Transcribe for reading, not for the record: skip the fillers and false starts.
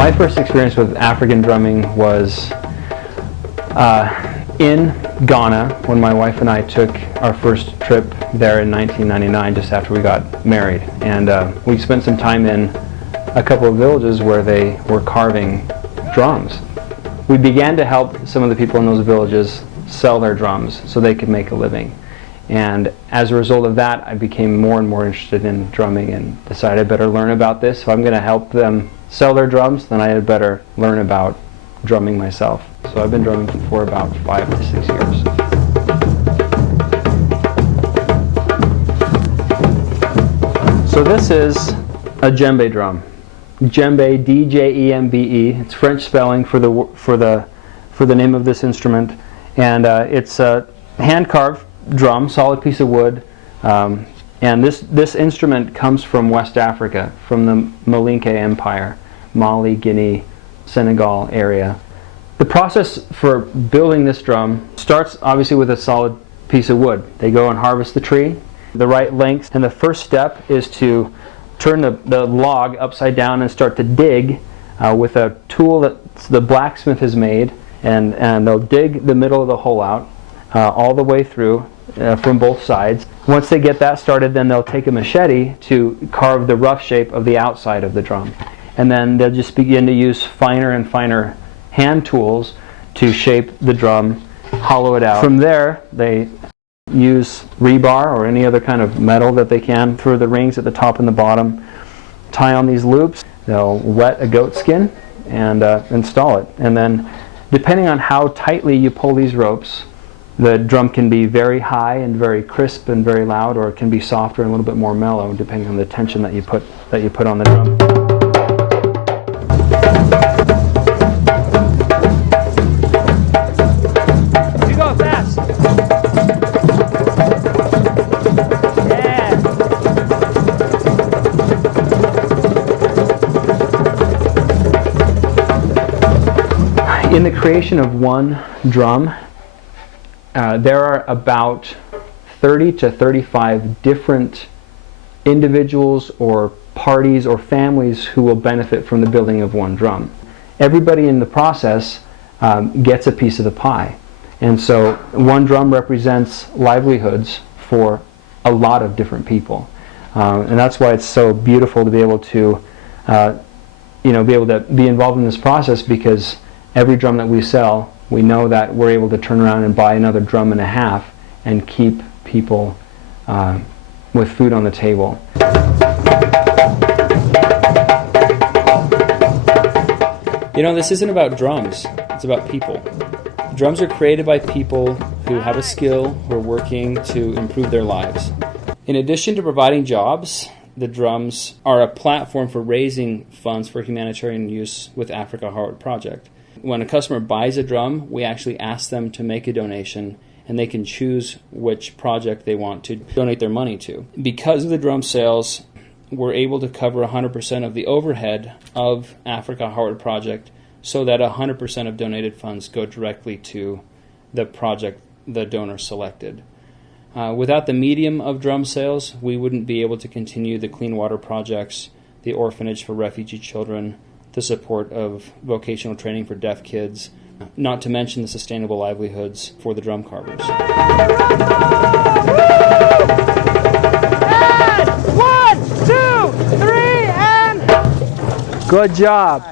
My first experience with African drumming was in Ghana when my wife and I took our first trip there in 1999, just after we got married. And we spent some time in a couple of villages where they were carving drums. We began to help some of the people in those villages sell their drums so they could make a living. And as a result of that, I became more and more interested in drumming and decided I better learn about this. If I'm going to help them sell their drums, then I had better learn about drumming myself. So I've been drumming for about 5 to 6 years. So this is a djembe drum. Djembe, D-J-E-M-B-E. It's French spelling for the name of this instrument, and it's a hand-carved drum, solid piece of wood, and this instrument comes from West Africa, from the Malinke Empire, Mali, Guinea, Senegal area. The process for building this drum starts obviously with a solid piece of wood. They go and harvest the tree, the right length, and the first step is to turn the log upside down and start to dig with a tool that the blacksmith has made, and they'll dig the middle of the hole out all the way through from both sides. Once they get that started, then they'll take a machete to carve the rough shape of the outside of the drum. And then they'll just begin to use finer and finer hand tools to shape the drum, hollow it out. From there, they use rebar or any other kind of metal that they can through the rings at the top and the bottom, tie on these loops. They'll wet a goat skin and install it. And then, depending on how tightly you pull these ropes, the drum can be very high and very crisp and very loud, or it can be softer and a little bit more mellow, depending on the tension that you put on the drum. You go fast. Yeah. In the creation of one drum, there are about 30 to 35 different individuals or parties or families who will benefit from the building of one drum. Everybody in the process gets a piece of the pie. And so one drum represents livelihoods for a lot of different people. And that's why it's so beautiful to be able to be involved in this process, because every drum that we sell, we know that we're able to turn around and buy another drum and a half and keep people with food on the table. You know, this isn't about drums, it's about people. Drums are created by people who have a skill, who are working to improve their lives. In addition to providing jobs, the drums are a platform for raising funds for humanitarian use with Africa Heartwood Project. When a customer buys a drum, we actually ask them to make a donation, and they can choose which project they want to donate their money to. Because of the drum sales, we're able to cover 100% of the overhead of Africa Heartwood Project, so that 100% of donated funds go directly to the project the donor selected. Without the medium of drum sales, we wouldn't be able to continue the clean water projects, the orphanage for refugee children, the support of vocational training for deaf kids, not to mention the sustainable livelihoods for the drum carvers. And 1, 2, 3, and... Good job.